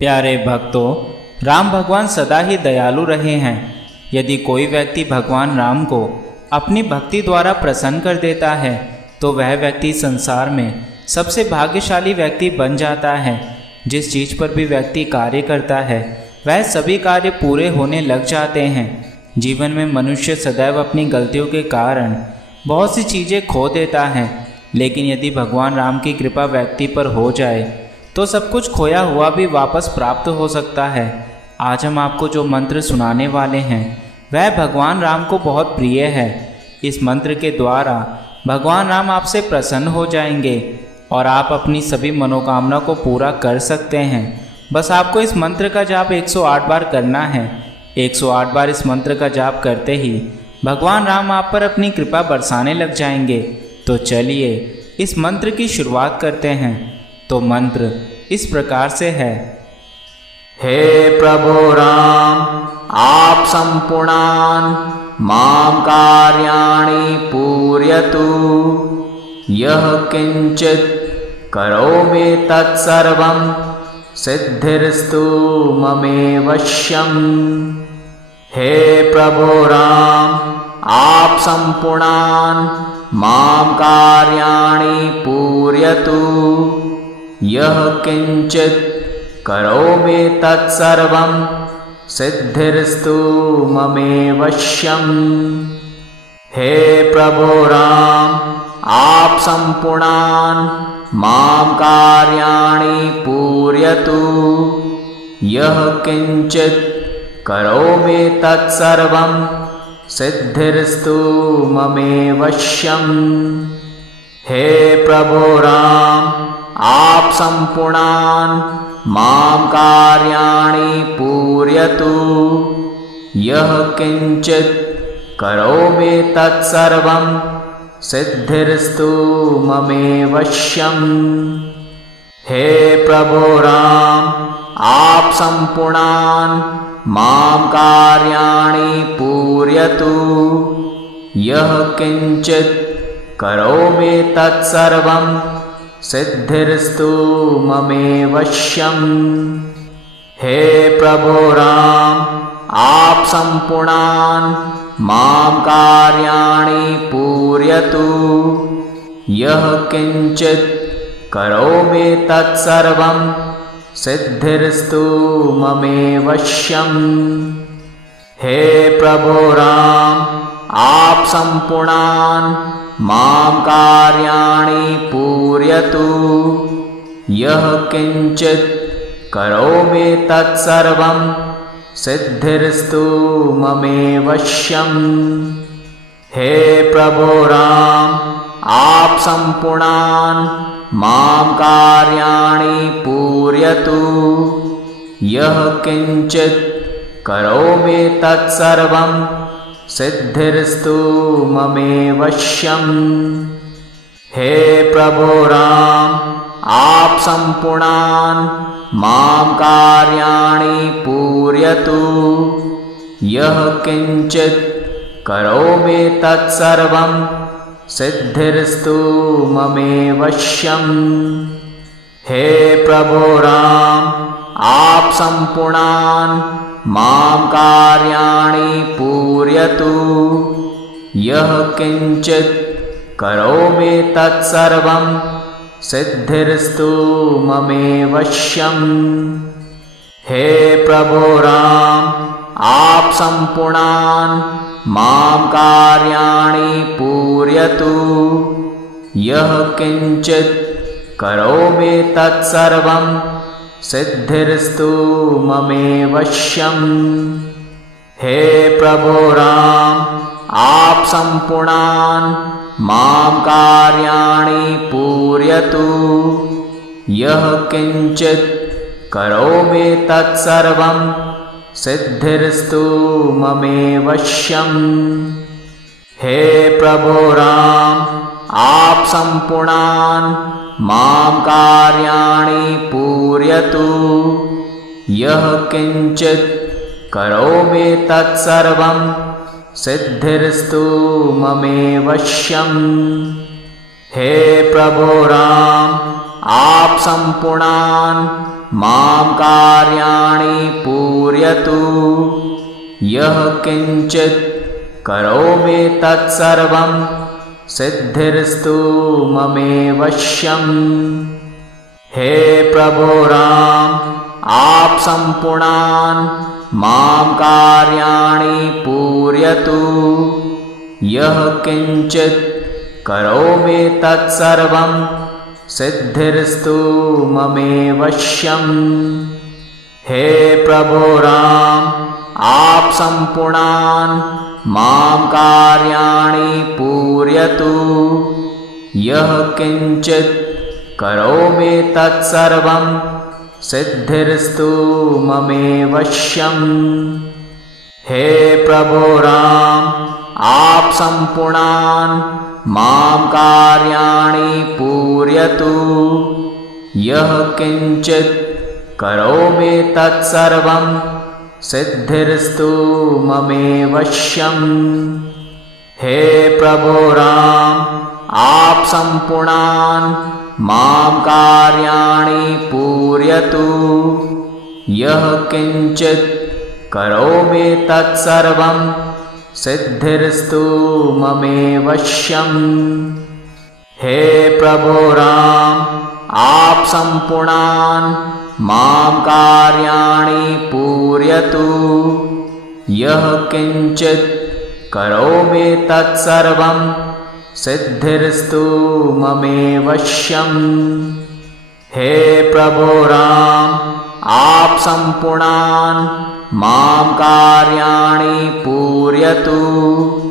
प्यारे भक्तों, राम भगवान सदा ही दयालु रहे हैं। यदि कोई व्यक्ति भगवान राम को अपनी भक्ति द्वारा प्रसन्न कर देता है तो वह व्यक्ति संसार में सबसे भाग्यशाली व्यक्ति बन जाता है। जिस चीज़ पर भी व्यक्ति कार्य करता है वह सभी कार्य पूरे होने लग जाते हैं। जीवन में मनुष्य सदैव अपनी गलतियों के कारण बहुत सी चीज़ें खो देता है, लेकिन यदि भगवान राम की कृपा व्यक्ति पर हो जाए तो सब कुछ खोया हुआ भी वापस प्राप्त हो सकता है। आज हम आपको जो मंत्र सुनाने वाले हैं वह भगवान राम को बहुत प्रिय है। इस मंत्र के द्वारा भगवान राम आपसे प्रसन्न हो जाएंगे और आप अपनी सभी मनोकामना को पूरा कर सकते हैं। बस आपको इस मंत्र का जाप 108 बार करना है। 108 बार इस मंत्र का जाप करते ही भगवान राम आप पर अपनी कृपा बरसाने लग जाएंगे। तो चलिए इस मंत्र की शुरुआत करते हैं। तो मंत्र इस प्रकार से है। हे प्रभो राम, आप संपूर्णान मां कार्याणि पूरयतु। यः किंचित करोमि तत्सर्वं सिद्धिर्स्तु ममेवश्यम्। हे प्रभो राम, आप संपूर्णान मां कार्याणि पूरयतु। यः किंचित करोमि तत्सर्वं सिद्धिर्स्तु ममेवश्यम्। हे प्रभो राम, आप संपूर्णान मां कार्याणि पूरयतु। यः किंचित करोमि तत्सर्वं सिद्धिर्स्तु ममेवश्यम्। हे प्रभो राम, आप संपूर्णान मां कार्याणि पूरयतु। यः किंचित करोमि तत्सर्वं सिद्धिर्स्तु ममेवश्यम्। हे प्रभो राम, आप संपूर्णान मां कार्याणि पूरयतु। यः किंचित करोमि तत्सर्वं सिद्धिर्स्तु ममेवश्यम्। हे प्रभो राम, आप संपूर्णान मां कार्याणि पूरयतु। यः किंचित करोमि तत्सर्वं सिद्धिर्स्तु ममेवश्यम्। हे प्रभो राम, आप संपूर्णान मां कार्याणि पूरयतु। यः किंचित करोमि तत्सर्वं सिद्धिर्स्तु ममेवश्यम्। हे प्रभो राम, आप संपूर्णान मां कार्याणि पूरयतु। यः किंचित करोमि तत्सर्वं सिद्धिर्स्तु ममेवश्यम्। हे प्रभो राम, आप संपूर्णान मां कार्याणि पूरयतु। यः किंचित करोमि तत्सर्वं सिद्धिर्स्तु ममेवश्यम्। हे प्रभो राम, आप संपूर्णान मां कार्याणि पूरयतु। यः किंचित करोमि तत्सर्वं सिद्धिर्स्तु ममेवश्यम्। हे प्रभो राम, आप संपूर्णान मां कार्याणि पूरयतु। यः किंचित करोमि तत्सर्वं सिद्धिर्स्तु ममेवश्यम्। हे प्रभो राम, आप संपूर्णान मां कार्याणि पूरयतु। यः किंचित करोमि तत्सर्वं सिद्धिर्स्तु ममेवश्यम्। हे प्रभो राम, आप संपूर्णान मां कार्याणि पूरयतु। यः किंचित करोमि तत्सर्वं सिद्धिर्स्तु ममेवश्यम्। हे प्रभो राम, आप सम्पूर्णान् मां कार्याणि पूरयतु। यः किञ्चित् करोमि तत्सर्वं सिद्धिर्स्तु ममेवश्यम्। हे प्रभो राम, आप सम्पूर्णान् मां कार्याणि पूरयतु। यः किञ्चित् करोमि तत्सर्वं सिद्धिर्स्तु ममेवश्यम्। हे प्रभो राम, आप सम्पूर्णान् मां कार्याणि पूरयतु। यः किञ्चित् करोमि तत्सर्वं सिद्धिर्स्तु ममेवश्यम्। हे प्रभो राम, आप सम्पूर्णान् मां कार्याणि पूरयतु। यः किञ्चित् करोमि तत्सर्वं सिद्धिर्स्तु ममेवश्यम्। हे प्रभो राम, आप सम्पूर्णान् मां कार्याणि पूरयतु। यः किञ्चित् करोमि तत्सर्वं सिद्धिर्स्तु ममेवश्यम्। हे प्रभो राम, आप सम्पूर्णान् मां कार्याणि पूरयतु। यः किञ्चित् करोमि तत्सर्वं सिद्धिर्स्तु ममेवश्यम्। हे प्रभो राम, आप सम्पूर्णान् मां कार्याणि पूरयतु।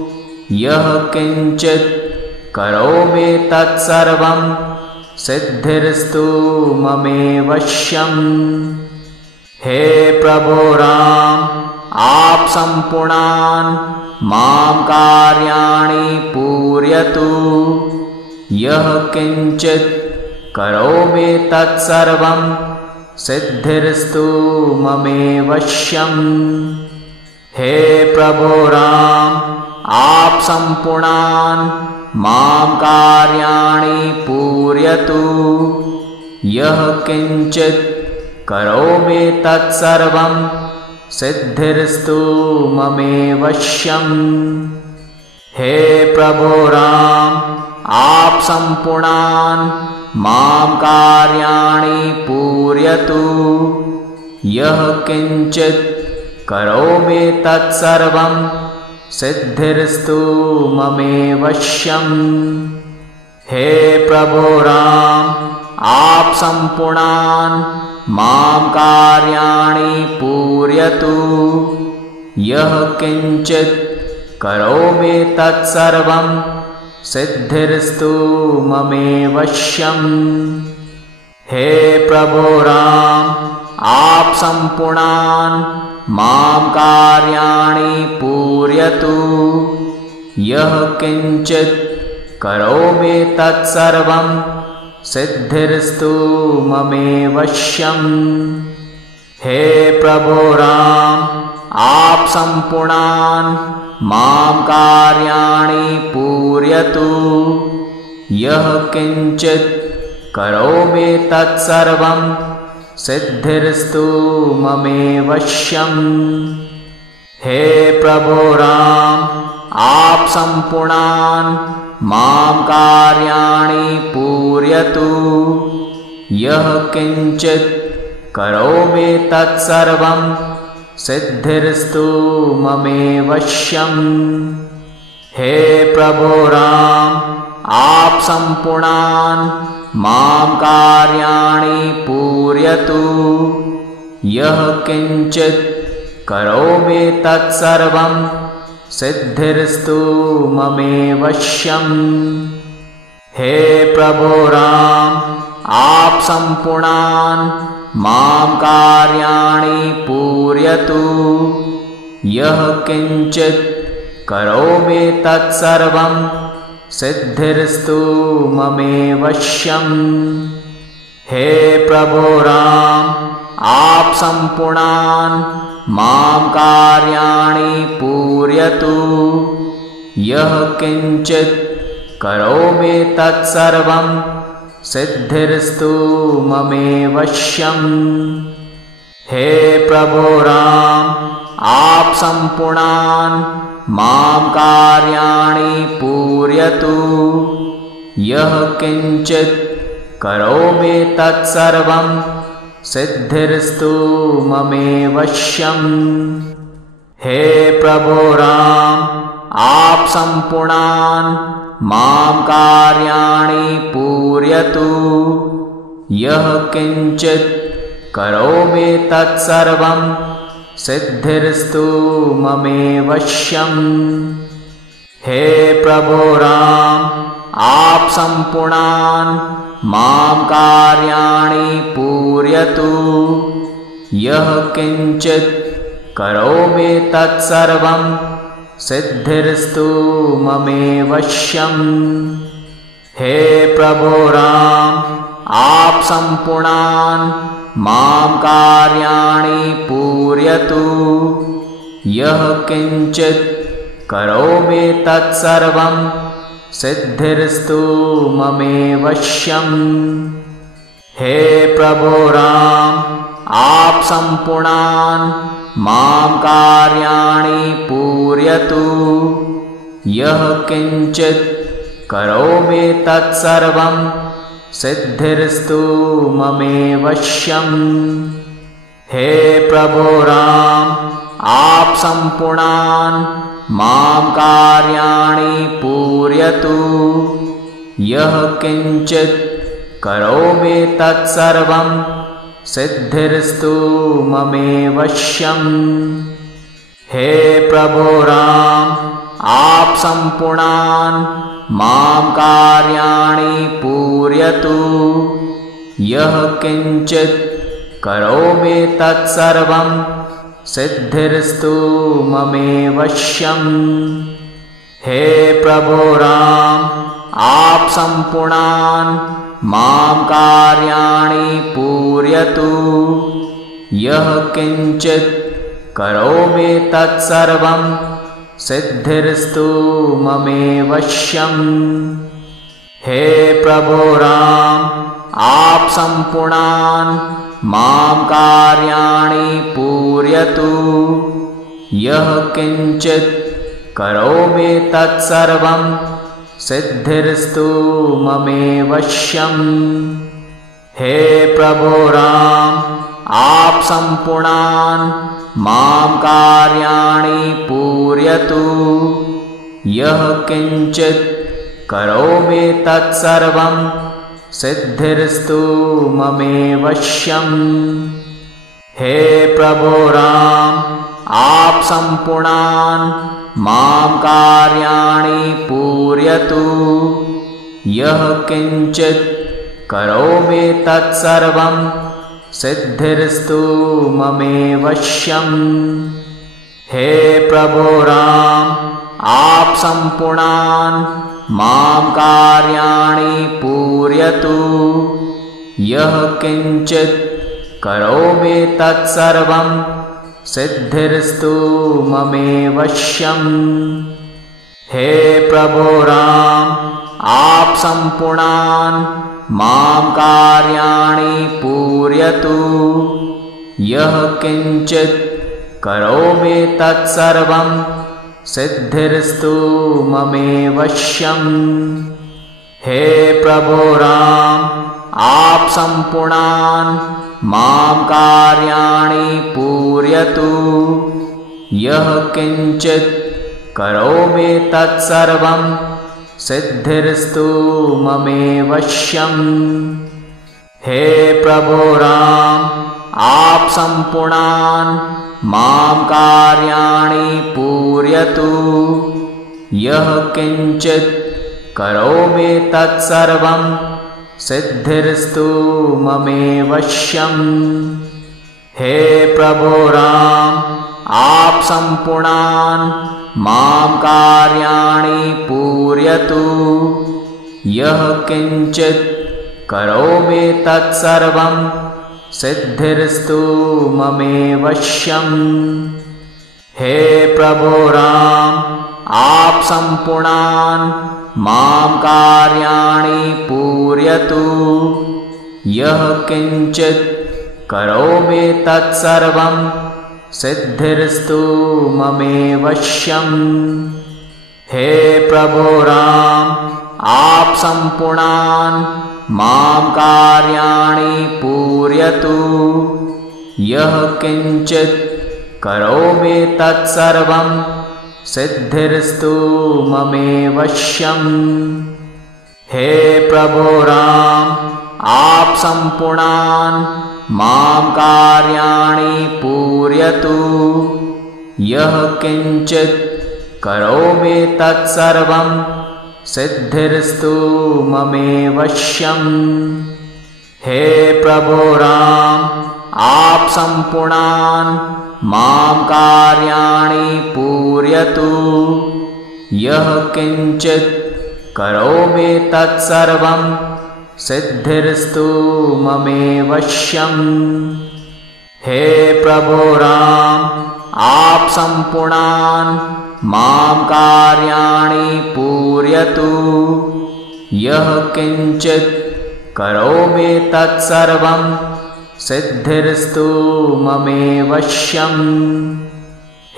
यः किञ्चित् करोमि तत्सर्वं सिद्धिर्स्तु ममेवश्यम्। हे प्रभो राम, आप सम्पूर्णान् मां कार्याणि पूरयतु। यः किञ्चित् करोमि तत्सर्वं सिद्धिर्स्तु ममेवश्यम्। हे प्रभो राम, आप सम्पूर्णान् मां कार्याणि पूरयतु। यः किञ्चित् करोमि तत्सर्वं सिद्धिर्स्तु ममेवश्यम्। हे प्रभो राम, आप सम्पूर्णान् मां कार्याणि पूरयतु। यः किञ्चित् करोमि तत्सर्वं सिद्धिर्स्तु ममेवश्यम्। हे प्रभो राम, आप सम्पूर्णान् मां कार्याणि पूरयतु। यः किञ्चित् करोमि तत्सर्वं सिद्धिर्स्तु ममेवश्यम्। हे प्रभो राम, आप सम्पूर्णान् मां कार्याणि पूरयतु। यः किञ्चित् करोमि तत्सर्वं सिद्धिर्स्तु ममेवश्यम्। हे प्रभो राम, आप सम्पूर्णान् मां कार्याणि पूरयतु। यः किञ्चित् करोमि तत्सर्वं सिद्धिर्स्तु ममेवश्यम्। हे प्रभो राम, आप सम्पूर्णान् मां कार्याणि पूरयतु। यः किञ्चित् करोमि तत्सर्वं सिद्धिर्स्तु ममेवश्यम्। हे प्रभो राम, आप सम्पूर्णान् मां कार्याणि पूरयतु। यः किञ्चित् करोमि तत्सर्वं सिद्धिर्स्तु ममेवश्यम्। हे प्रभो राम, आप सम्पूर्णान् मां कार्याणि पूरयतु। यः किञ्चित् करोमि तत्सर्वं सिद्धिर्स्तु ममेवश्यम्। हे प्रभो राम, आप सम्पूर्णान् मां कार्याणि पूरयतु। यः किञ्चित् करोमि तत्सर्वं सिद्धिर्स्तु ममेवश्यम्। हे प्रभो राम, आप सम्पूर्णान् मां कार्याणि पूरयतु। यः किञ्चित् करोमि तत्सर्वं सिद्धिर्स्तु ममेवश्यम्। हे प्रभो राम, आप सम्पूर्णान् मां कार्याणि पूरयतु। यः किञ्चित् करोमि तत्सर्वं सिद्धिर्स्तु ममेवश्यम्। हे प्रभो राम, आप सम्पूर्णान् मां कार्याणि पूरयतु। यः किञ्चित् करोमि तत्सर्वं सिद्धिर्स्तु ममेवश्यम्। हे प्रभो राम, आप सम्पूर्णान् मां कार्याणि पूरयतु। यः किञ्चित् करोमि तत्सर्वं सिद्धिर्स्तु ममेवश्यम्। हे प्रभो राम, आप सम्पूर्णान् मां कार्याणि पूरयतु। यः किञ्चित् करोमि तत्सर्वं सिद्धिर्स्तु ममेवश्यम्। हे प्रभो राम, आप सम्पूर्णान् मां कार्याणि पूरयतु। यः किञ्चित् करोमि तत्सर्वं सिद्धिर्स्तु ममेवश्यम्। हे प्रभो राम, आप सम्पूर्णान् मां कार्याणि पूरयतु। यः किञ्चित् करोमि तत्सर्वं सिद्धिर्स्तु ममेवश्यम्। हे प्रभो राम, आप सम्पूर्णान् मां कार्याणि पूरयतु। यः किञ्चित् करोमि तत्सर्वं सिद्धिर्स्तु ममेवश्यम्। हे प्रभो राम, आप सम्पूर्णान् मां कार्याणि पूरयतु। यः किञ्चित् करोमि तत्सर्वं सिद्धिर्स्तु ममेवश्यम्। हे प्रभो राम, आप सम्पूर्णान् मां कार्याणि पूरयतु। यः किञ्चित् करोमि तत्सर्वं सिद्धिर्स्तु ममेवश्यम्। हे प्रभो राम, आप सम्पूर्णान् मां कार्याणि पूरयतु। यः किञ्चित् करोमि तत्सर्वं सिद्धिर्स्तु ममेवश्यम्। हे प्रभो राम, आप सम्पूर्णान् मां कार्याणि पूरयतु। यः किञ्चित् करोमि तत्सर्वं सिद्धिर्स्तु ममेवश्यम्। हे प्रभो राम, आप सम्पूर्णान् मां कार्याणि पूरयतु। यः किञ्चित् करोमि तत्सर्वं सिद्धिर्स्तु ममेवश्यम्। हे प्रभो राम, आप सम्पूर्णान् मां कार्याणि पूरयतु। यः किञ्चित् करोमि तत्सर्वं सिद्धिर्स्तु ममेवश्यम्। हे प्रभो राम, आप सम्पूर्णान् मां कार्याणि पूरयतु। यः किञ्चित् करोमि तत्सर्वं सिद्धिर्स्तु ममेवश्यम्। हे प्रभो राम, आप सम्पूर्णान् मां कार्याणि पूरयतु। यः किञ्चित् करोमि तत्सर्वं सिद्धिर्स्तु ममेवश्यम्। हे प्रभो राम, आप सम्पूर्णान् मां कार्याणि पूरयतु। यः किञ्चित् करोमि तत्सर्वं सिद्धिर्स्तु ममेवश्यम्। हे प्रभो राम, आप संपूर्णान् मां कार्याणि पूरयतु। यः किञ्चित् करोमि तत्सर्वं सिद्धिर्स्तु ममेवश्यम्। हे प्रभो राम, आप संपूर्णान् मां कार्याणि पूरयतु। यः किञ्चित् करोमि तत्सर्वं सिद्धिर्स्तु ममेवश्यम्। हे प्रभो राम, आप संपूर्णान् मां कार्याणि पूरयतु। यः किञ्चित् करोमि तत्सर्वं सिद्धिर्स्तु ममेवश्यम्। हे प्रभो राम, आप संपूर्णान् मां कार्याणि पूरयतु। यः किञ्चित् करोमि तत्सर्वं सिद्धिर्स्तु ममेवश्यम्।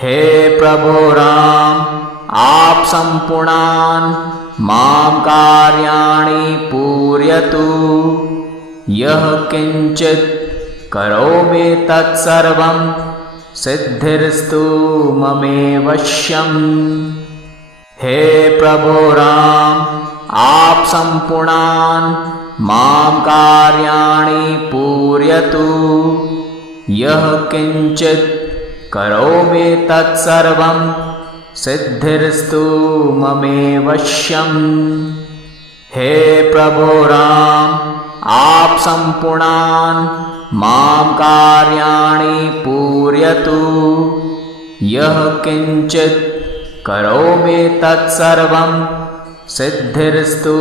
हे प्रभो राम, आप संपूर्णान् मां कार्याणि पूरयतु। यः किञ्चित् करोमि तत्सर्वं सिद्धिर्स्तु ममेवश्यम्। हे प्रभो राम, आप संपूर्णान् मां कार्याणि पूरयतु। यः किञ्चित् करोमि तत्सर्वं सिद्धिर्स्तु ममेवश्यम्। हे प्रभो राम, आप संपूर्णान् मां कार्याणि पूरयतु। यः किञ्चित् करोमि तत्सर्वं सिद्धिर्स्तु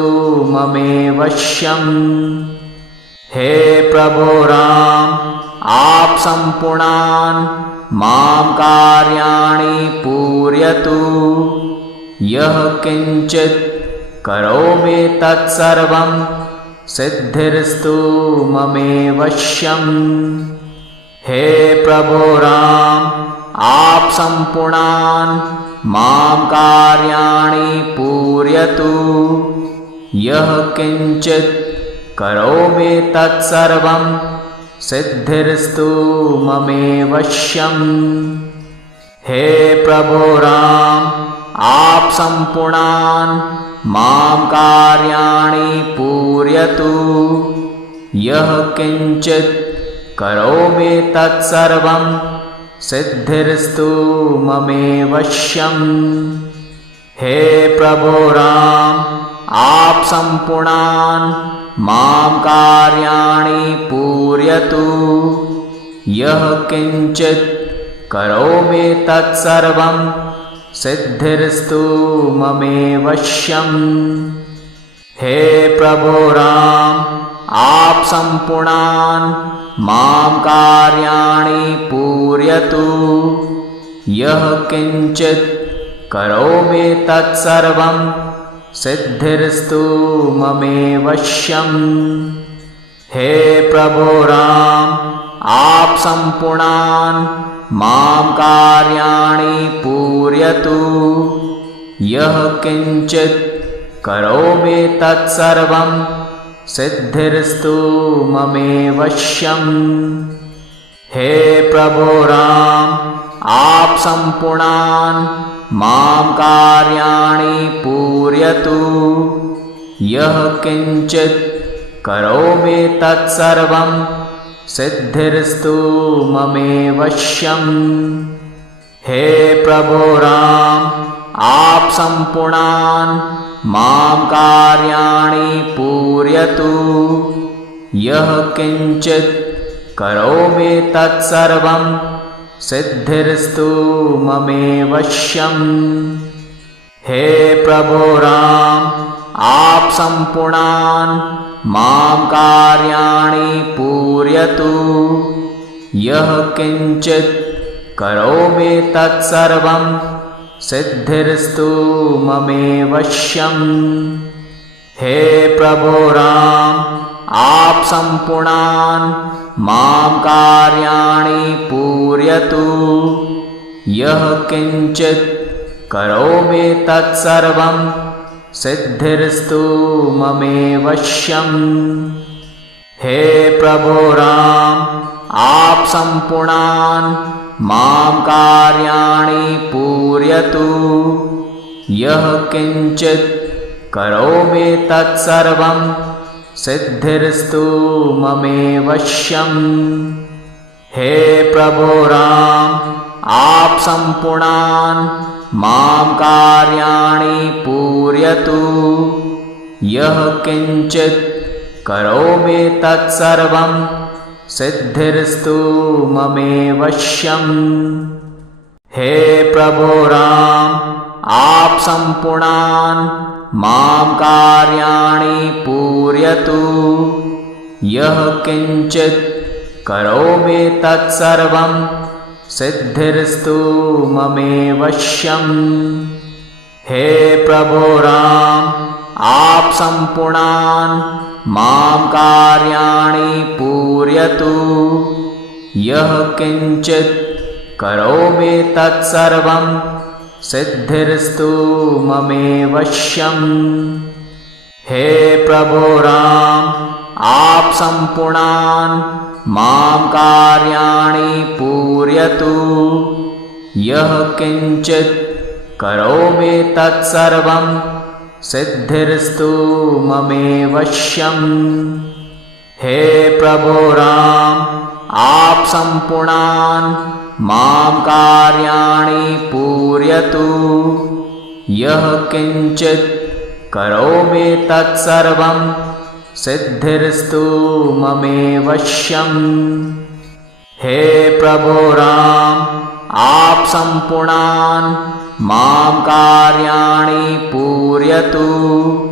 ममेवश्यम्। हे प्रभो राम, आप संपूर्णान् मां कार्याणि पूरयतु। यः किञ्चित् करोमि तत्सर्वं सिद्धिर्स्तु ममेवश्यम्। हे प्रभो राम, आप संपूर्णान् मां कार्याणि पूरयतु। यः किञ्चित् करोमि तत्सर्वं सिद्धिर्स्तु ममेवश्यम्। हे प्रभो राम, आप संपूर्णान् मां कार्याणि पूरयतु। यः किञ्चित् करोमि तत्सर्वं सिद्धिर्स्तु ममेवश्यम्। हे प्रभो राम, आप संपूर्णान् मां कार्याणि पूरयतु। यः किञ्चित् करोमि तत्सर्वं सिद्धिर्स्तु ममेवश्यम्। हे प्रभो राम, आप संपूर्णान् मां कार्याणि पूरयतु। यः किञ्चित् करोमि तत्सर्वं सिद्धिर्स्तु ममेवश्यम्। हे प्रभो राम, आप संपूर्णान् मां कार्याणि पूरयतु। यः किञ्चित् करोमि तत्सर्वं सिद्धिर्स्तु ममेवश्यम्। हे प्रभो राम, आप संपूर्णान् मां कार्याणि पूरयतु। यः किञ्चित् करोमि तत्सर्वं सिद्धिर्स्तु ममेवश्यम्। हे प्रभो राम, आप संपूर्णान् मां कार्याणि पूरयतु। यः किञ्चित् करोमि तत्सर्वं सिद्धिर्स्तु ममेवश्यम्। हे प्रभो राम, आप संपूर्णान् मां कार्याणि पूरयतु। यः किञ्चित् करोमि तत्सर्वं सिद्धिर्स्तु ममेवश्यम्। हे प्रभो राम, आप सम्पूर्णान् मां कार्याणि पूरयतु। यः किञ्चित् करोमि तत्सर्वं सिद्धिर्स्तु ममेवश्यम्। हे प्रभो राम, आप सम्पूर्णान् मां कार्याणि पूरयतु। यः किञ्चित् करोमि तत्सर्वं सिद्धिर्स्तु ममेवश्यम्। हे प्रभो राम, आप सम्पूर्णान् मां कार्याणि पूरयतु। यः किञ्चित् करोमि तत्सर्वं सिद्धिर्स्तु ममेवश्यम्। हे प्रभो राम, आप सम्पूर्णान् मां कार्याणि पूरयतु। यः किञ्चित् करोमि तत्सर्वं सिद्धिर्स्तु ममेवश्यम्। हे प्रभो राम, आप सम्पूर्णान् मां कार्याणि पूरयतु। यः किञ्चित् करोमि तत्सर्वं सिद्धिर्स्तु ममेवश्यम्। हे प्रभो राम, आप सम्पूर्णान् मां कार्याणि पूरयतु। यः किञ्चित् करोमि तत्सर्वं सिद्धिर्स्तु ममेवश्यम्। हे प्रभो राम, आप सम्पूर्णान् मां कार्याणि पूरयतु। यः किञ्चित् करोमि तत्सर्वं सिद्धिर्स्तु ममेवश्यम्। हे प्रभो राम, आप सम्पूर्णान् मां कार्याणि पूरयतु।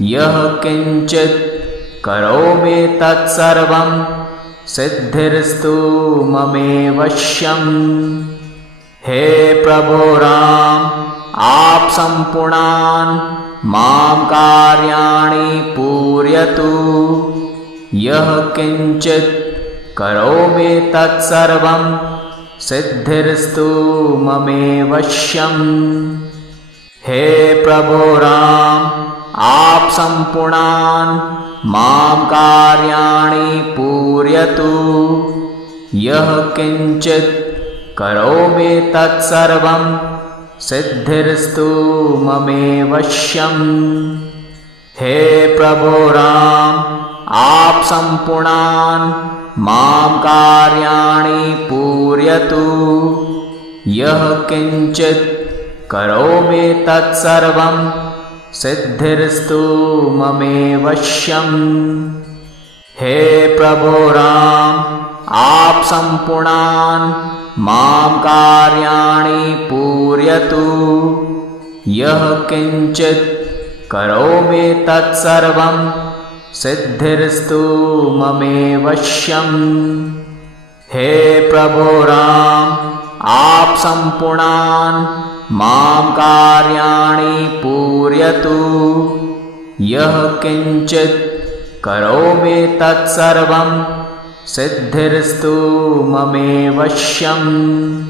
यः किञ्चित् करोमि तत्सर्वं सिद्धिर्स्तु ममेवश्यम्। हे प्रभो राम, आप सम्पूर्णान् मां कार्याणि पूरयतु। यः किञ्चित् करोमि तत्सर्वं सिद्धिर्स्तु ममेवश्यम्। हे प्रभो राम, आप सम्पूर्णान् मां कार्याणि पूरयतु। यः किञ्चित् करोमि तत्सर्वं सिद्धिर्स्तु ममेवश्यम्। हे प्रभो राम, आप सम्पूर्णान् मां कार्याणि पूरयतु। यः किञ्चित् करोमि तत्सर्वं सिद्धिर्स्तु ममेवश्यम्। हे प्रभो राम, आप सम्पूर्णान् मां कार्याणि पूरयतु। यः किञ्चित् करोमि तत्सर्वं सिद्धिर्स्तु ममेवश्यम्। हे प्रभो राम, आप सम्पूर्णान् मां कार्याणि पूरयतु। यः किञ्चित् करोमि तत्सर्वं सिद्धिर्स्तु ममेवश्यम्।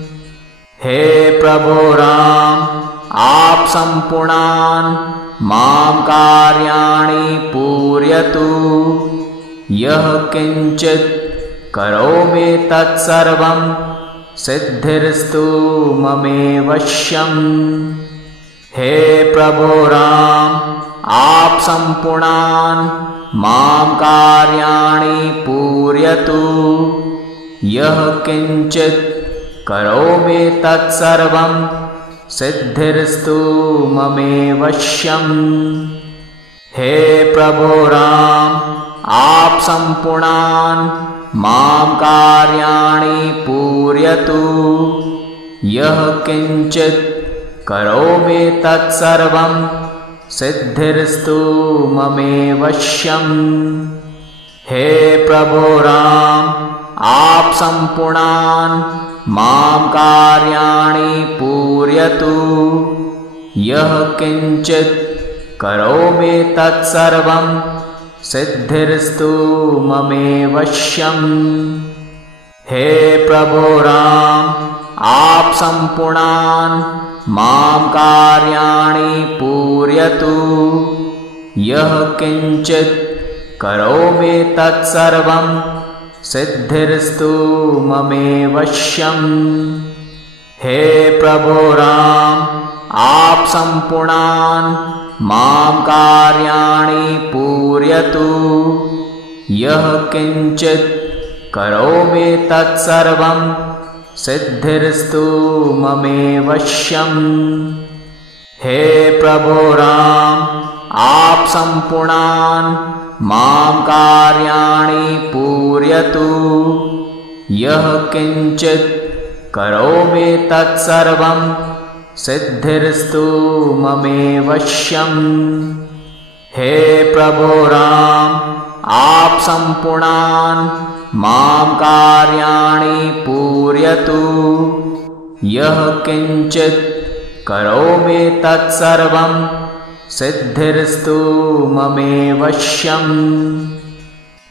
हे प्रभो राम, आप सम्पूर्णान् मां कार्याणि पूरयतु। यः किञ्चित् करोमि तत्सर्वं सिद्धिर्स्तु ममेवश्यम्। हे प्रभो राम, आप सम्पूर्णान् मां कार्याणि पूरयतु। यः किञ्चित् करोमि तत्सर्वं सिद्धिर्स्तु ममेवश्यम्। हे प्रभो राम, आप सम्पूर्णान् मां कार्याणि पूरयतु। यः किञ्चित् करोमि तत्सर्वं सिद्धिर्स्तु ममेवश्यम्। हे प्रभो राम, आप सम्पूर्णान् मां कार्याणि पूरयतु। यः किञ्चित् करोमि तत्सर्वं सिद्धिर्स्तु ममेवश्यम्। हे प्रभो राम, आप सम्पूर्णान् मां कार्याणि पूरयतु। यः किञ्चित् करोमि तत्सर्वं सिद्धिर्स्तु ममेवश्यम्। हे प्रभो राम, आप सम्पूर्णान् मां कार्याणि पूरयतु। यः किञ्चित् करोमि तत्सर्वं सिद्धिर्स्तु ममेवश्यम्। हे प्रभो राम, आप सम्पूर्णान् मां कार्याणि पूरयतु। यः किञ्चित् करोमि तत्सर्वं सिद्धिर्स्तु ममेवश्यम्। हे प्रभो राम, आप सम्पूर्णान् मां कार्याणि पूरयतु। यः किञ्चित् करोमि तत्सर्वं सिद्धिर्स्तु ममेवश्यम्।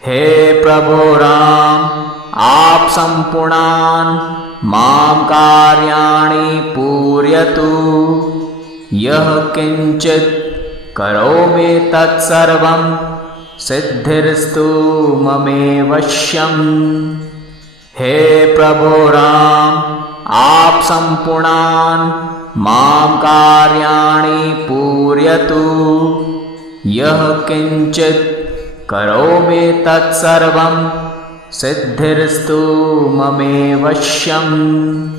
हे प्रभो राम, आप सम्पूर्णान् मां कार्याणि पूरयतु। यः किञ्चित् करोमि तत्सर्वं सिद्धिर्स्तु ममेवश्यम्। हे प्रभो राम, आप सम्पूर्णान् मां कार्याणि पूरयतु। यः किञ्चित् करोमि तत्सर्वं सिद्धिर्स्तु ममेवश्यम्।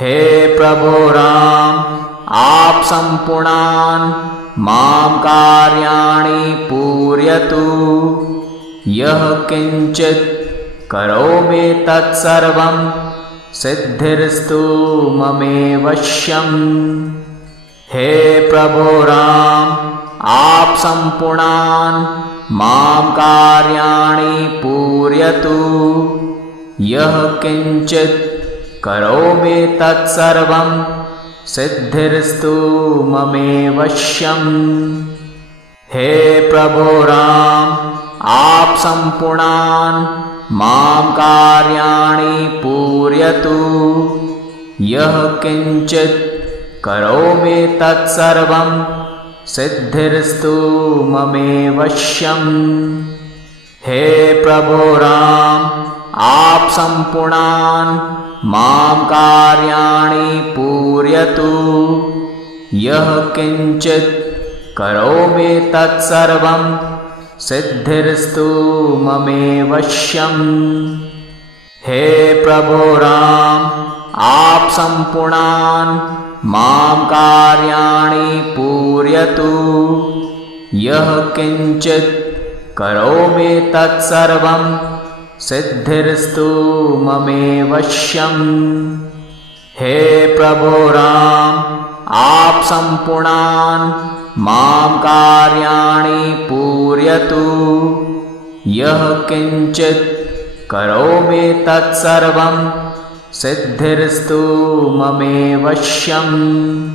हे प्रभो राम, आप सम्पूर्णान् मां कार्याणि पूरयतु। यः किञ्चित् करोमि तत्सर्वं सिद्धिर्स्तु ममेवश्यम्। हे प्रभो राम, आप सम्पूर्णान् मां कार्याणि पूरयतु। यः किञ्चित् करोमि तत्सर्वं सिद्धिर्स्तु ममेवश्यम्। हे प्रभो राम, आप सम्पूर्णान् मां कार्याणि पूरयतु। यः किञ्चित् करोमि तत्सर्वं सिद्धिर्स्तु ममेवश्यम्। हे प्रभो राम, आप सम्पूर्णान् मां कार्याणि पूरयतु। यः किञ्चित् करोमि तत्सर्वं सिद्धिर्स्तु ममेवश्यम्। हे प्रभो राम, आप सम्पूर्णान् मां कार्याणि पूरयतु। यः किञ्चित् करोमि तत्सर्वं सिद्धिर्स्तु ममेवश्यम्। हे प्रभो राम, आप सम्पूर्णान् मां कार्याणि पूरयतु। यः किञ्चित् करोमि तत्सर्वं सिद्धिर्स्तु ममेवश्यम्।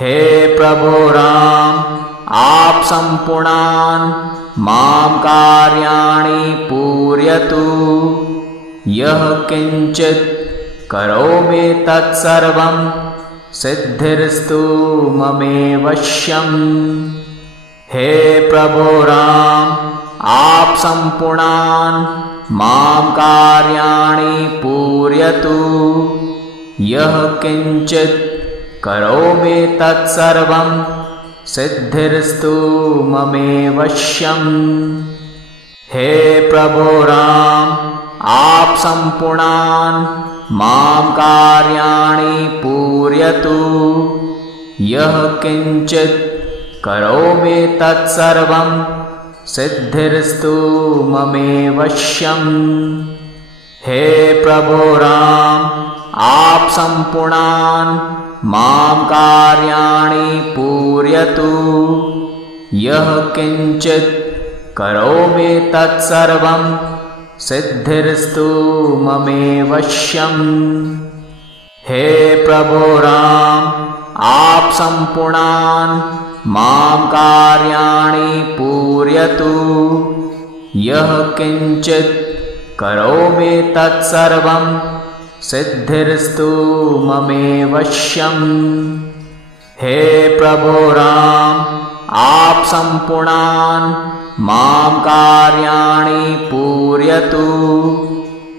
हे प्रभो राम, आप सम्पूर्णान् मां कार्याणि पूरयतु। यः किञ्चित् करोमि तत्सर्वं सिद्धिर्स्तु ममेवश्यम्। हे प्रभो राम, आप सम्पूर्णान् मां कार्याणि पूरयतु। यः किञ्चित् करोमि तत्सर्वं सिद्धिर्स्तु ममेवश्यम्। हे प्रभो राम, आप सम्पूर्णान् मां कार्याणि पूरयतु। यः किञ्चित् करोमि तत्सर्वं सिद्धिर्स्तु ममेवश्यम्। हे प्रभो राम, आप सम्पूर्णान् मां कार्याणि पूरयतु। यः किञ्चित् करोमि तत्सर्वं सिद्धिर्स्तु ममेवश्यम्। हे प्रभो राम, आप सम्पूर्णान् मां कार्याणि पूरयतु। यः किञ्चित् करोमि तत्सर्वं सिद्धिर्स्तु ममेवश्यम्। हे प्रभो राम, आप सम्पूर्णान् मां कार्याणि पूरयतु।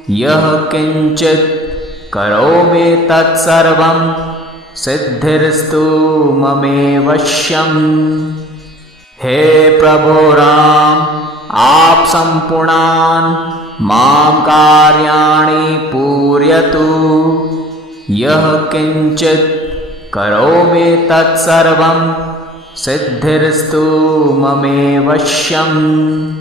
यः किञ्चित् करोमि तत्सर्वं सिद्धिर्स्तु ममेवश्यम्। हे प्रभो राम, आप सम्पूर्णान् मां कार्याणि पूरयतु। यः किञ्चित् करोमि तत्सर्वं सिद्धिर्स्तु ममेवश्यम्।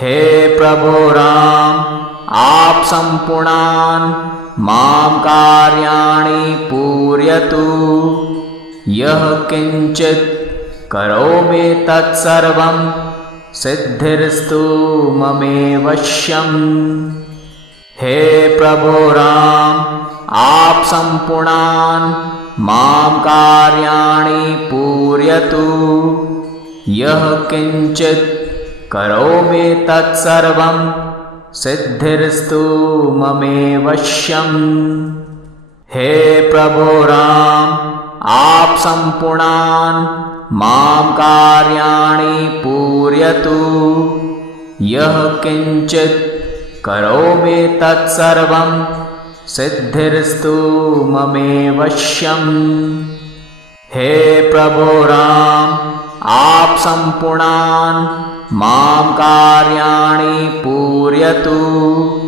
हे प्रभो राम, आप सम्पूर्णान् मां कार्याणि पूरयतु। यः किञ्चित् करोमि तत्सर्वं सिद्धिर्स्तु ममेवश्यम्। हे प्रभो राम, आप सम्पूर्णान् मां कार्याणि पूरयतु। यः किञ्चित् करोमि तत्सर्वं सिद्धिर्स्तु ममेवश्यम्। हे प्रभो राम, आप सम्पूर्णान् मां कार्याणि पूरयतु। यः किञ्चित् करोमि तत्सर्वं सिद्धिर्स्तु ममेवश्यम्। हे प्रभो राम, आप सम्पूर्णान् मां कार्याणि पूरयतु।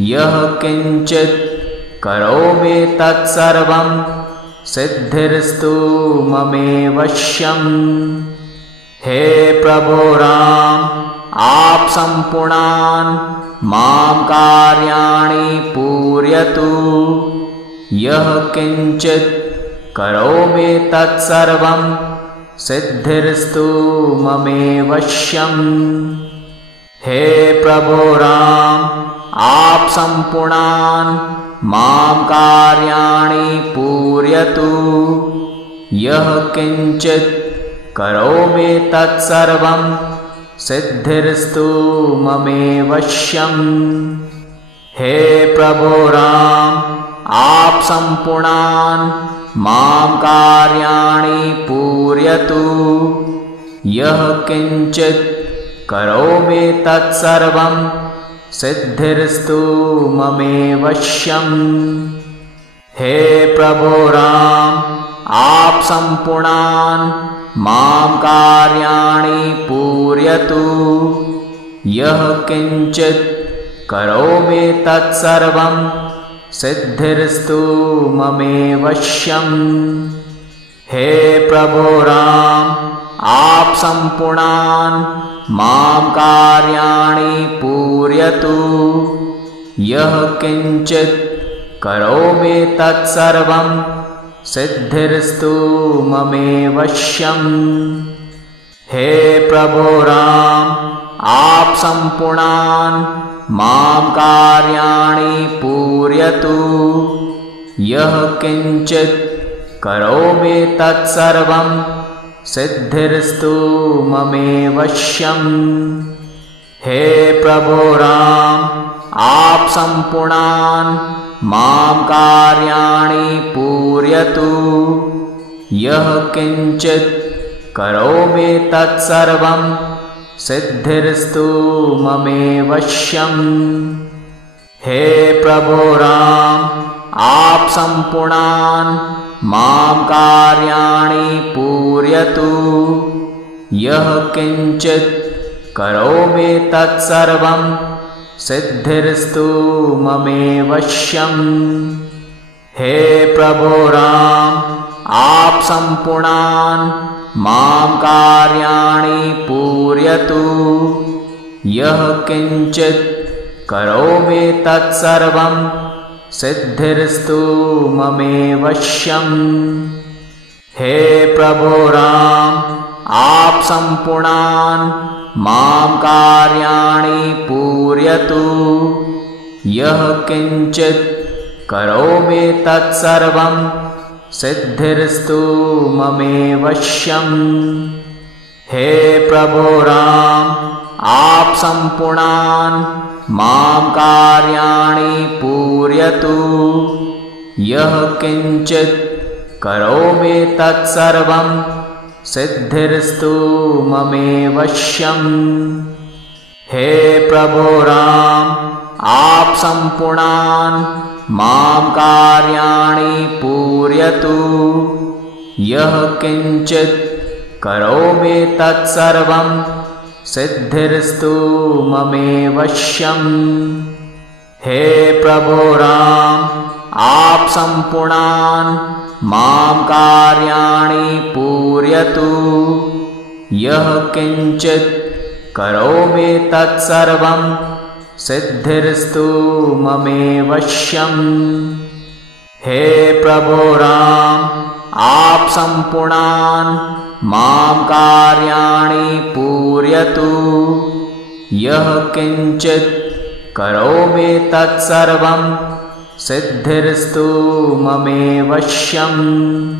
यः किञ्चित् करोमि तत्सर्वं सिद्धिर्स्तु ममेवश्यम्। हे प्रभो राम, आप सम्पूर्णान् मां कार्याणि पूरयतु। यः किञ्चित् करोमि तत्सर्वं सिद्धिर्स्तु ममेवश्यम्। हे प्रभो राम, आप सम्पूर्णान् मां कार्याणि पूरयतु। यः किञ्चित् करोमि तत्सर्वं सिद्धिर्स्तु ममेवश्यम्। हे प्रभो राम, आप सम्पूर्णान् मां कार्याणि पूरयतु। यः किञ्चित् करोमि तत्सर्वं सिद्धिर्स्तु ममेवश्यम्। हे प्रभो राम, आप सम्पूर्णान् मां कार्याणि पूरयतु। यः किञ्चित् करोमि तत्सर्वं सिद्धिर्स्तु ममेवश्यम्। हे प्रभो राम, आप सम्पूर्णान् मां कार्याणि पूरयतु। यः किञ्चित् करोमि तत्सर्वं सिद्धिर्स्तु ममेवश्यम्। हे प्रभो राम, आप सम्पूर्णान् मां कार्याणि पूरयतु। यः किञ्चित् करोमि तत्सर्वं सिद्धिर्स्तु ममेवश्यम्। हे प्रभो राम, आप सम्पूर्णान् मां कार्याणि पूरयतु। यः किञ्चित् करोमि तत्सर्वं सिद्धिर्स्तु ममेवश्यम्। हे प्रभो राम, आप सम्पूर्णान् मां कार्याणि पूरयतु। यः किञ्चित् करोमि तत्सर्वं सिद्धिर्स्तु ममेवश्यम्। हे प्रभो राम, आप सम्पूर्णान् मां कार्याणि पूरयतु। यः किञ्चित् करोमि तत्सर्वं सिद्धिर्स्तु ममेवश्यम्। हे प्रभो राम, आप सम्पूर्णान् मां कार्याणि पूरयतु। यः किञ्चित् करोमि तत्सर्वं सिद्धिर्स्तु ममेवश्यम्। हे प्रभो राम, आप सम्पूर्णान् मां कार्याणि पूरयतु। यः किञ्चित् करोमि तत्सर्वं सिद्धिर्स्तु ममेवश्यम्। हे प्रभो राम, आप सम्पूर्णान् मां कार्याणि पूरयतु। यः किञ्चित् करोमि तत्सर्वं सिद्धिर्स्तु ममेवश्यम्। हे प्रभो राम, आप सम्पूर्णान् मां कार्याणि पूरयतु। यः किञ्चित् करोमि तत्सर्वं सिद्धिर्स्तु ममेवश्यम्। हे प्रभो राम, आप सम्पूर्णान् मां कार्याणि पूरयतु। यः किञ्चित् करोमि तत्सर्वं सिद्धिर्स्तु ममेवश्यम्।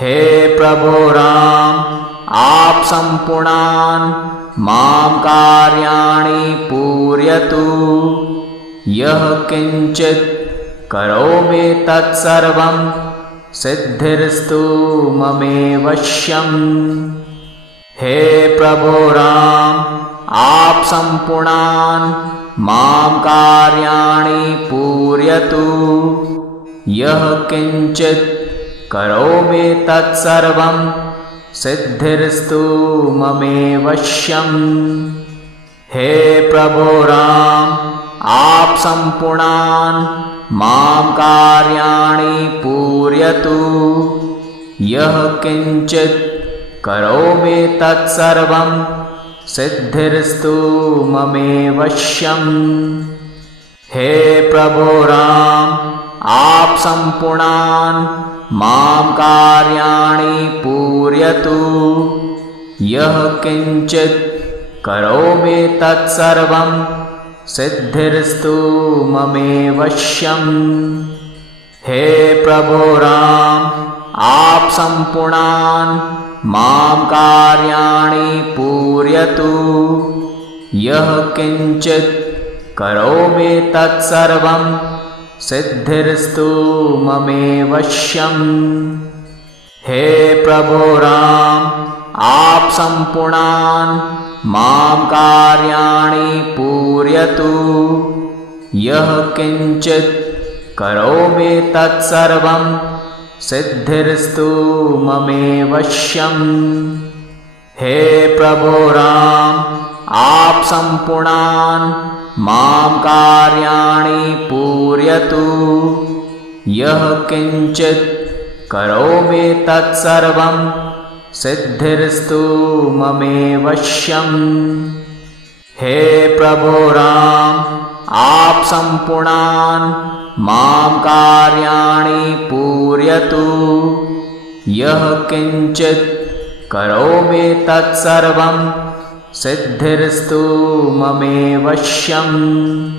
हे प्रभो राम, आप सम्पूर्णान् मां कार्याणि पूरयतु। यः किञ्चित् करोमि तत्सर्वं सिद्धिर्स्तु ममेवश्यम्। हे प्रभो राम, आप सम्पूर्णान् मां कार्याणि पूरयतु। यः किञ्चित् करोमि तत्सर्वं सिद्धिर्स्तु ममेवश्यम्। हे प्रभो राम, आप सम्पूर्णान् मां कार्याणि पूरयतु। यः किञ्चित् करोमि तत्सर्वं सिद्धिर्स्तु ममेवश्यम्। हे प्रभो राम, आप सम्पूर्णान् मां कार्याणि पूरयतु। यः किञ्चित् करोमि तत्सर्वं सिद्धिर्स्तु ममेवश्यम्। हे प्रभो राम, आप सम्पूर्णान् मां कार्याणि पूरयतु। यः किञ्चित् करोमि तत्सर्वं सिद्धिर्स्तु ममेवश्यम्। हे प्रभो राम, आप सम्पूर्णान् मां कार्याणि पूरयतु। यः किञ्चित् करोमि तत्सर्वं सिद्धिर्स्तु ममेवश्यम्। हे प्रभो राम, आप सम्पूर्णान् मां कार्याणि पूरयतु। यः किञ्चित् करोमि तत्सर्वं सिद्धिर्स्तु ममेवश्यम्। हे प्रभो राम, आप सम्पूर्णान् मां कार्याणि पूरयतु। यः किञ्चित् करोमि तत्सर्वं सिद्धिर्स्तु ममेवश्यम्।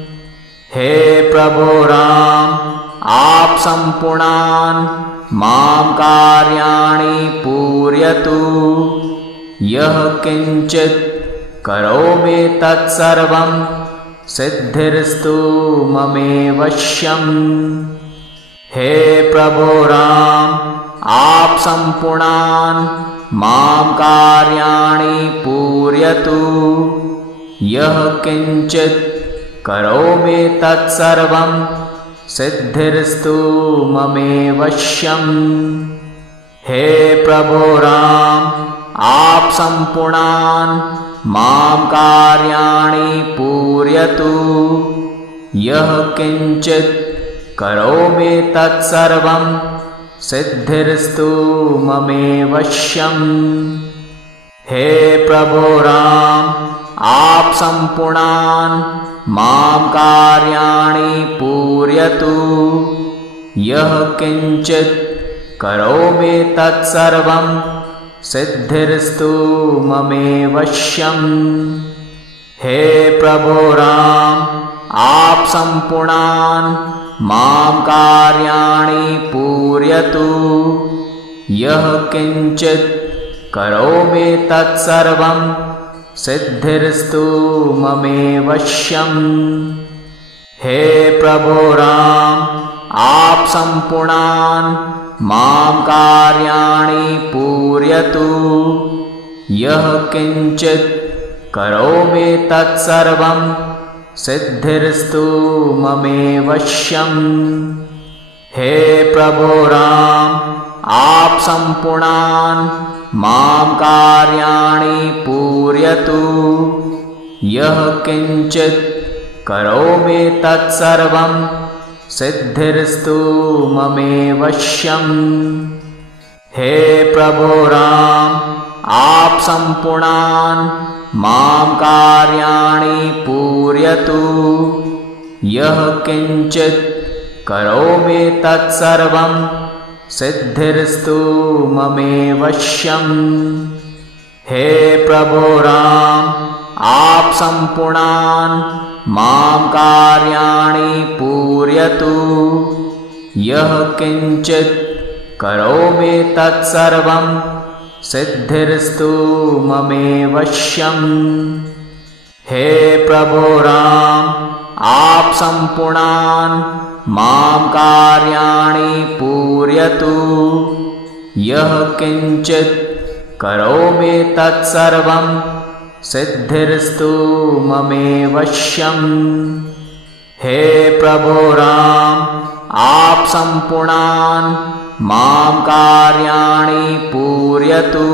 हे प्रभो राम, आप सम्पूर्णान् मां कार्याणि पूरयतु। यः किञ्चित् करोमि तत्सर्वं सिद्धिर्स्तु ममेवश्यम्। हे प्रभो राम, आप सम्पूर्णान् मां कार्याणि पूरयतु। यः किञ्चित् करोमि तत्सर्वं सिद्धिर्स्तु ममेवश्यम्। हे प्रभो राम, आप सम्पूर्णान् मां कार्याणि पूरयतु। यः किञ्चित् करोमि तत्सर्वं सिद्धिर्स्तु ममेवश्यम्। हे प्रभो राम, आप सम्पूर्णान् मां कार्याणि पूरयतु। यः किञ्चित् करोमि तत्सर्वं सिद्धिर्स्तु ममेवश्यम्। हे प्रभो राम, आप सम्पूर्णान् मां कार्याणि पूरयतु। यः किञ्चित् करोमि तत्सर्वं सिद्धिर्स्तु ममेवश्यम्। हे प्रभो राम, आप सम्पूर्णान् मां कार्याणि पूरयतु। यः किञ्चित् करोमि तत्सर्वं सिद्धिर्स्तु ममेवश्यम्। हे प्रभो राम, आप सम्पूर्णान् मां कार्याणि पूरयतु। यः किञ्चित् करोमि तत्सर्वं सिद्धिर्स्तु ममेवश्यम्। हे प्रभो राम, आप सम्पूर्णान् मां कार्याणि पूरयतु। यः किञ्चित् करोमि तत्सर्वं सिद्धिर्स्तु ममेवश्यम्। हे प्रभो राम, आप सम्पूर्णान् मां कार्याणि पूरयतु। यः किञ्चित् करोमि तत्सर्वं सिद्धिर्स्तु ममेवश्यम्। हे प्रभो राम, आप सम्पूर्णान् मां कार्याणि पूरयतु। यः किञ्चित् करोमि तत्सर्वं सिद्धिर्स्तु ममेवश्यम्। हे प्रभो राम, आप सम्पूर्णान् मां कार्याणि पूरयतु।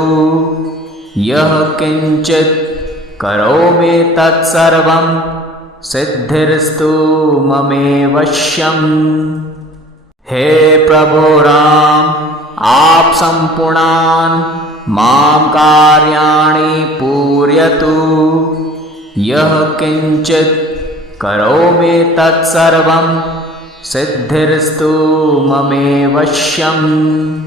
यः किञ्चित् करोमि तत्सर्वं सिद्धिर्स्तु ममेवश्यम्। हे प्रभो राम, आप सम्पूर्णान् मां कार्याणि पूरयतु। यः किञ्चित् करोमि तत्सर्वं सिद्धिर्स्तु ममेवश्यम्।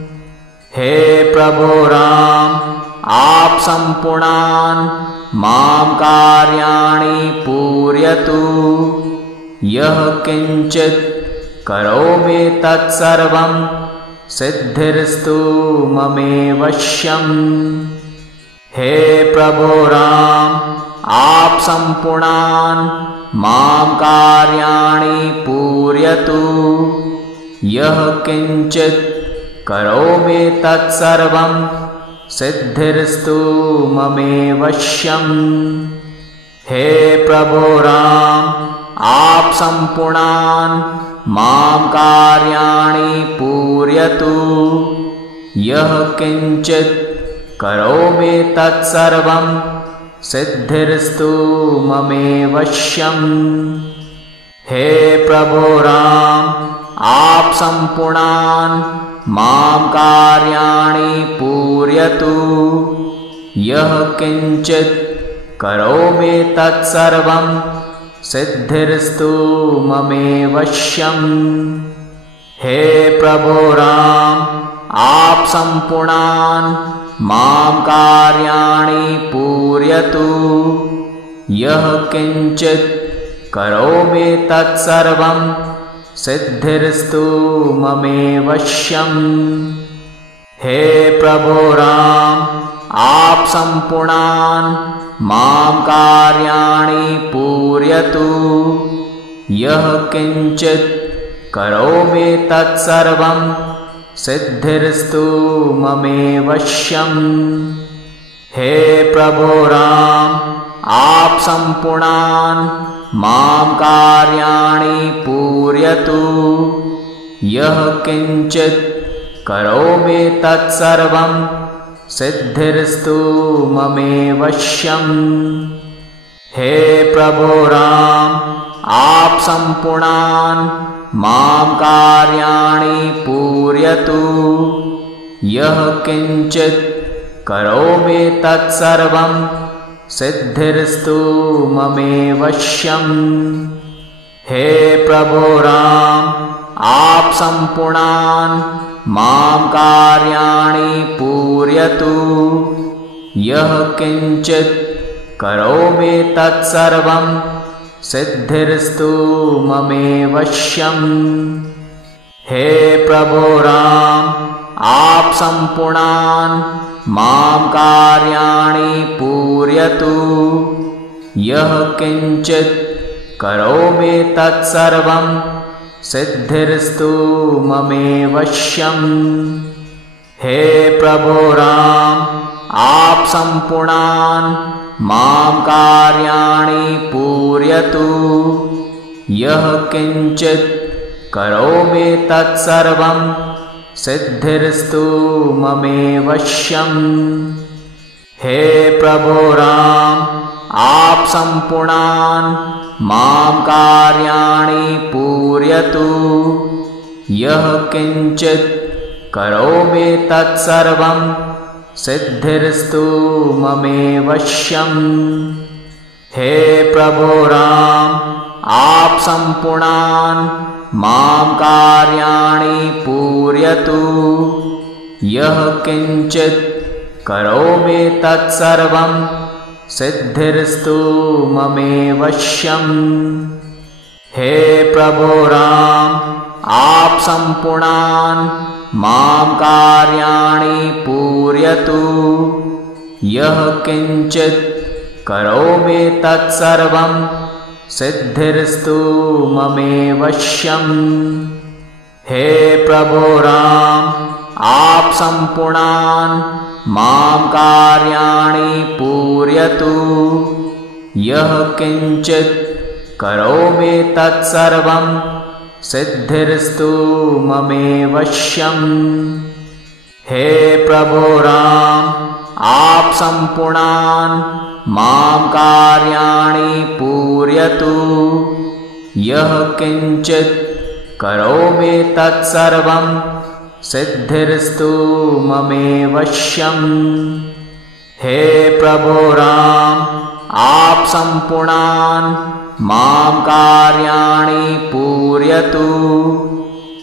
हे प्रभो राम, आप सम्पूर्णान् मां कार्याणि पूरयतु। यः किञ्चित् करोमि तत्सर्वं सिद्धिर्स्तु ममेवश्यम्। हे प्रभो राम, आप सम्पूर्णान् मां कार्याणि पूरयतु। यः किञ्चित् करोमि तत्सर्वं सिद्धिर्स्तु ममेवश्यम्। हे प्रभो राम, आप सम्पूर्णान् मां कार्याणि पूरयतु। यः किञ्चित् करोमि तत्सर्वं सिद्धिर्स्तु ममेवश्यम्। हे प्रभो राम, आप सम्पूर्णान् मां कार्याणि पूरयतु। यः किञ्चित् करोमि तत्सर्वं सिद्धिर्स्तु ममेवश्यम्। हे प्रभो राम, आप सम्पूर्णान् मां कार्याणि पूरयतु। यः किञ्चित् करोमि तत्सर्वं सिद्धिर्स्तु ममेवश्यम्। हे प्रभो राम, आप सम्पूर्णान् मां कार्याणि पूरयतु। यः किञ्चित् करोमि तत्सर्वं सिद्धिर्स्तु ममेवश्यम्। हे प्रभो राम, आप सम्पूर्णान् मां कार्याणि पूरयतु। यः किञ्चित् करोमि तत्सर्वं सिद्धिर्स्तु ममेवश्यम्। हे प्रभो राम, आप सम्पूर्णान् मां कार्याणि पूरयतु। यः किञ्चित् करोमि तत्सर्वं सिद्धिर्स्तु ममेवश्यम्। हे प्रभो राम, आप सम्पूर्णान् मां कार्याणि पूरयतु। यः किञ्चित् करोमि तत्सर्वं सिद्धिर्स्तु ममेवश्यम्। हे प्रभो राम, आप सम्पूर्णान् मां कार्याणि पूरयतु। यः किञ्चित् करोमि तत्सर्वं सिद्धिर्स्तु ममेवश्यम्। हे प्रभो राम, आप सम्पूर्णान् मां कार्याणि पूरयतु। यः किञ्चित् करोमि तत्सर्वं सिद्धिर्स्तु ममेवश्यम्। हे प्रभो राम, आप सम्पूर्णान् मां कार्याणि पूरयतु। यः किञ्चित् करोमि तत्सर्वं सिद्धिर्स्तु ममेवश्यम्। हे प्रभो राम, आप सम्पूर्णान् मां कार्याणि पूरयतु। यः किञ्चित् करोमि तत्सर्वं सिद्धिर्स्तु ममेवश्यम्। हे प्रभो राम, आप सम्पूर्णान् मां कार्याणि पूरयतु। यः किञ्चित् करोमि तत्सर्वं सिद्धिर्स्तु ममेवश्यम्। हे प्रभो राम, आप सम्पूर्णान् मां कार्याणि पूरयतु। यः किञ्चित् करोमि तत्सर्वं सिद्धिर्स्तु ममेवश्यम्। हे प्रभो राम, आप सम्पूर्णान् मां कार्याणि पूरयतु। यः किञ्चित् करोमि तत्सर्वं सिद्धिर्स्तु ममेवश्यम्। हे प्रभो राम, आप सम्पूर्णान् मां कार्याणि पूरयतु।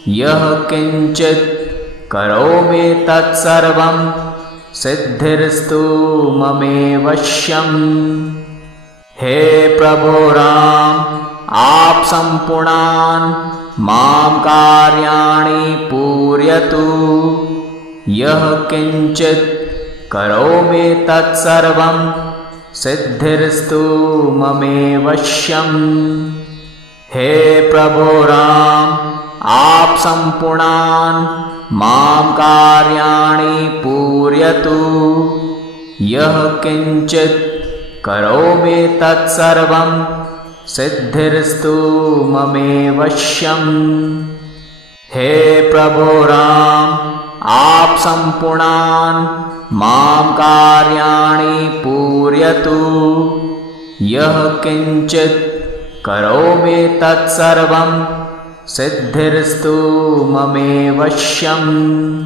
यः किञ्चित् करोमि तत्सर्वं सिद्धिर्स्तु ममेवश्यम्। हे प्रभो राम, आप सम्पूर्णान् मां कार्याणि पूरयतु। यः किञ्चित् करोमि तत्सर्वं सिद्धिर्स्तु ममेवश्यम्। हे प्रभो राम, आप सम्पूर्णान् मां कार्याणि पूरयतु। यः किञ्चित् करोमि तत्सर्वं सिद्धिर्स्तु ममेवश्यम्। हे प्रभो राम, आप सम्पूर्णान् मां कार्याणि पूरयतु। यः किञ्चित् करोमि तत्सर्वं सिद्धिर्स्तु ममेवश्यम्।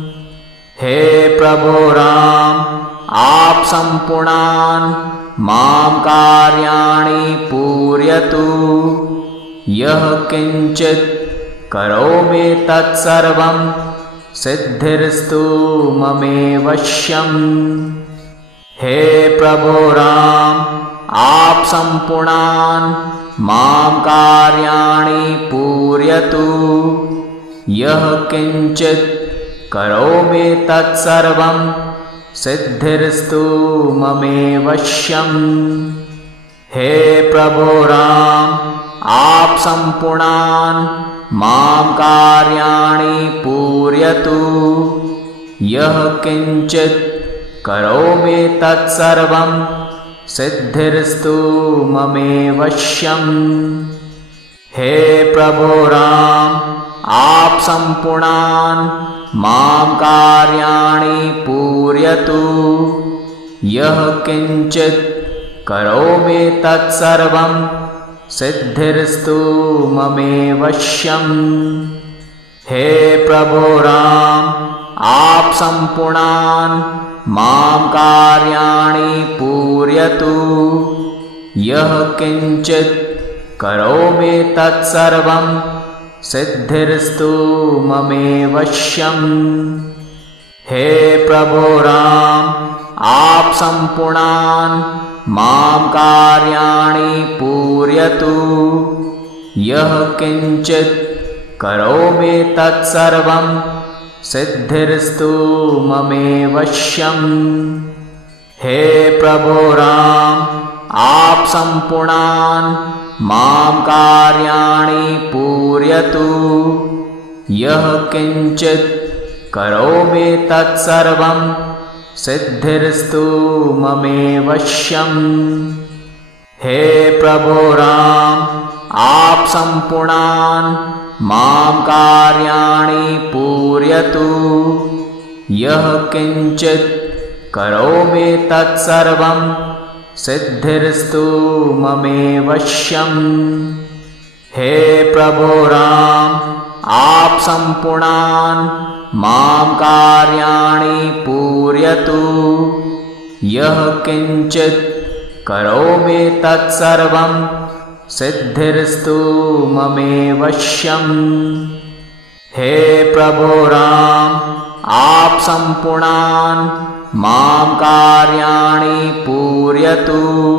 हे प्रभो राम, आप सम्पूर्णान् मां कार्याणि पूरयतु। यः किञ्चित् करोमि तत्सर्वं सिद्धिर्स्तु ममेवश्यम्। हे प्रभो राम, आप सम्पूर्णान् मां कार्याणि पूरयतु। यः किञ्चित् करोमि तत्सर्वं सिद्धिर्स्तु ममेवश्यम्। हे प्रभो राम, आप सम्पूर्णान् मां कार्याणि पूरयतु। यः किञ्चित् करोमि तत्सर्वं सिद्धिर्स्तु ममेवश्यम्। हे प्रभो राम, आप सम्पूर्णान् मां कार्याणि पूरयतु। यः किञ्चित् करोमि तत्सर्वं सिद्धिर्स्तु ममेवश्यम्। हे प्रभो राम, आप सम्पूर्णान् मां कार्याणि पूरयतु। यः किञ्चित् करोमि तत्सर्वं सिद्धिर्स्तु ममेवश्यम्। हे प्रभो राम, आप सम्पूर्णान् मां कार्याणि पूरयतु। यः किञ्चित् करोमि तत्सर्वं सिद्धिर्स्तु ममेवश्यम्। हे प्रभो राम, आप सम्पूर्णान् मां कार्याणि पूरयतु। यः किञ्चित् करोमि तत्सर्वं सिद्धिर्स्तु ममेवश्यम्। हे प्रभो राम, आप सम्पूर्णान् मां कार्याणि पूरयतु। यः किञ्चित् करोमि तत्सर्वं सिद्धिर्स्तु ममेवश्यम्। हे प्रभो राम, आप सम्पूर्णान् मां कार्याणि पूरयतु। यः किञ्चित् करोमि तत्सर्वं सिद्धिर्स्तु ममेवश्यम्। हे प्रभो राम, आप सम्पूर्णान् मां कार्याणि पूरयतु।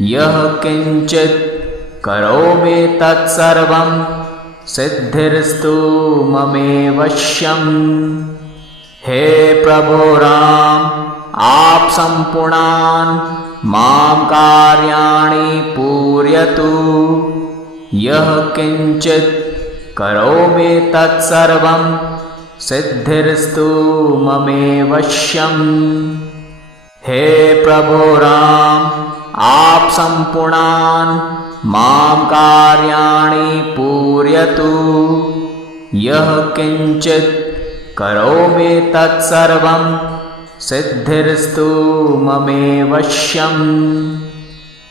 यः किञ्चित् करोमि तत्सर्वं सिद्धिर्स्तु ममेवश्यम्। हे प्रभो राम, आप सम्पूर्णान् मां कार्याणि पूरयतु। यः किञ्चित् करोमि तत्सर्वं सिद्धिर्स्तु ममेवश्यम्। हे प्रभो राम, आप सम्पूर्णान् मां कार्याणि पूरयतु। यः किञ्चित् करोमि तत्सर्वं सिद्धिर्स्तु ममेवश्यम्।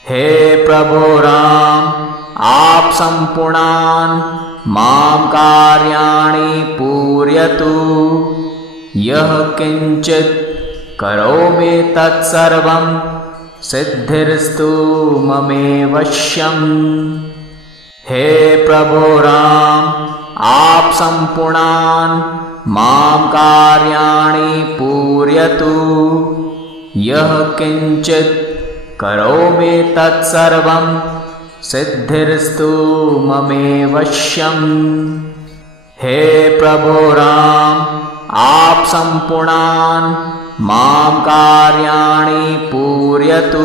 हे प्रभो राम, आप सम्पूर्णान् मां कार्याणि पूरयतु। यः किञ्चित् करोमि तत्सर्वं सिद्धिर्स्तु ममेवश्यम्। हे प्रभो राम, आप सम्पूर्णान् मां कार्याणि पूरयतु। यः किञ्चित् करोमि तत्सर्वं सिद्धिर्स्तु ममेवश्यम्। हे प्रभो राम, आप सम्पूर्णान् मां कार्याणि पूरयतु।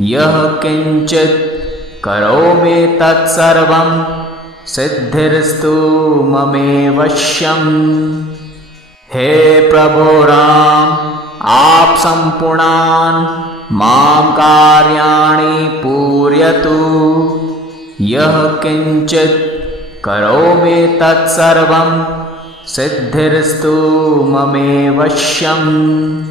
यः किञ्चित् करोमि तत्सर्वं सिद्धिर्स्तु ममेवश्यम्। हे प्रभो राम, आप सम्पूर्णान् मां कार्याणि पूरयतु। यः किञ्चित् करोमि तत्सर्वं सिद्धिर्स्तु ममेवश्यम्।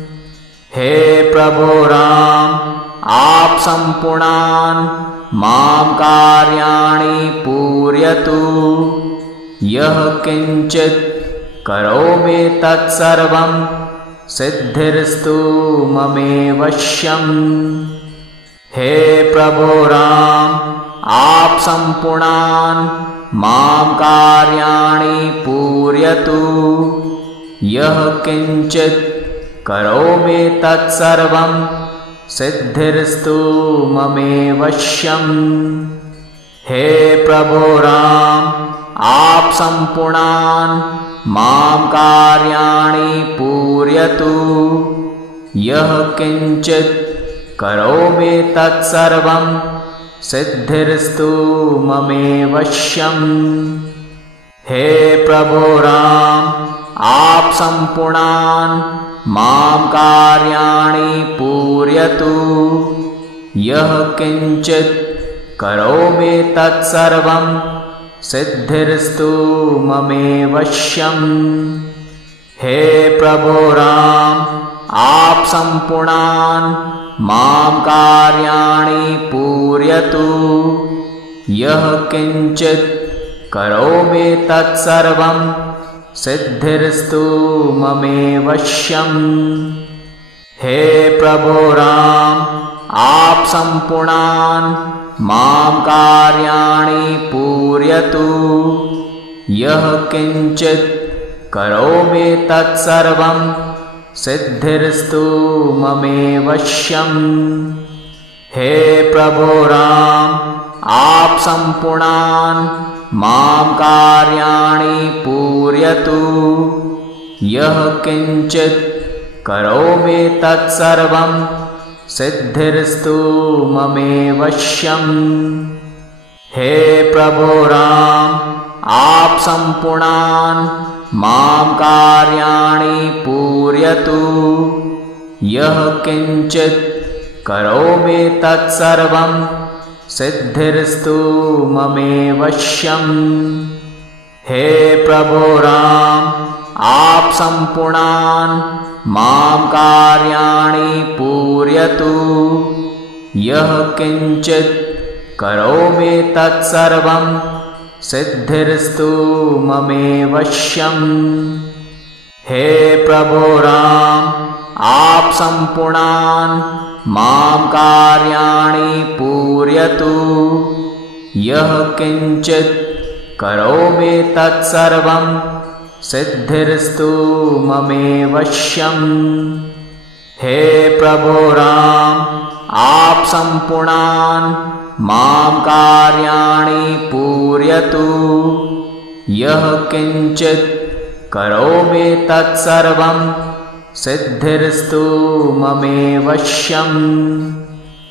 हे प्रभो राम, आप सम्पूर्णान् मां कार्याणि पूरयतु। यः किञ्चित् करोमि तत्सर्वं सिद्धिर्स्तु ममेवश्यम्। हे प्रभो राम, आप सम्पूर्णान् मां कार्याणि पूरयतु। यः किञ्चित् करोमि तत्सर्वं सिद्धिर्स्तु ममेवश्यम्। हे प्रभो राम, आप सम्पूर्णान् मां कार्याणि पूरयतु। यः किञ्चित् करोमि तत्सर्वं सिद्धिर्स्तु ममेवश्यम्। हे प्रभो राम, आप सम्पूर्णान् मां कार्याणि पूरयतु। यः किञ्चित् करोमि तत्सर्वं सिद्धिर्स्तु ममेवश्यम्। हे प्रभो राम, आप सम्पूर्णान् मां कार्याणि पूरयतु। यः किञ्चित् करोमि तत्सर्वं सिद्धिर्स्तु ममेवश्यम्। हे प्रभो राम, आप सम्पूर्णान् मां कार्याणि पूरयतु। यः किञ्चित् करोमि तत्सर्वं सिद्धिर्स्तु ममेवश्यम्। हे प्रभो राम, आप सम्पूर्णान् मां कार्याणि पूरयतु। यः किञ्चित् करोमि तत्सर्वं सिद्धिर्स्तु ममेवश्यम्। हे प्रभो राम, आप सम्पूर्णान् मां कार्याणि पूरयतु। यः किञ्चित् करोमि तत्सर्वं सिद्धिर्स्तु ममेवश्यम्। हे प्रभो राम, आप सम्पूर्णान् मां कार्याणि पूरयतु। यः किञ्चित् करोमि तत्सर्वं सिद्धिर्स्तु ममेवश्यम्। हे प्रभो राम, आप सम्पूर्णान् मां कार्याणि पूरयतु। यः किञ्चित् करोमि तत्सर्वं सिद्धिर्स्तु ममेवश्यम्। हे प्रभो राम, आप सम्पूर्णान् मां कार्याणि पूरयतु। यः किञ्चित् करोमि तत्सर्वं सिद्धिर्स्तु ममेवश्यम्।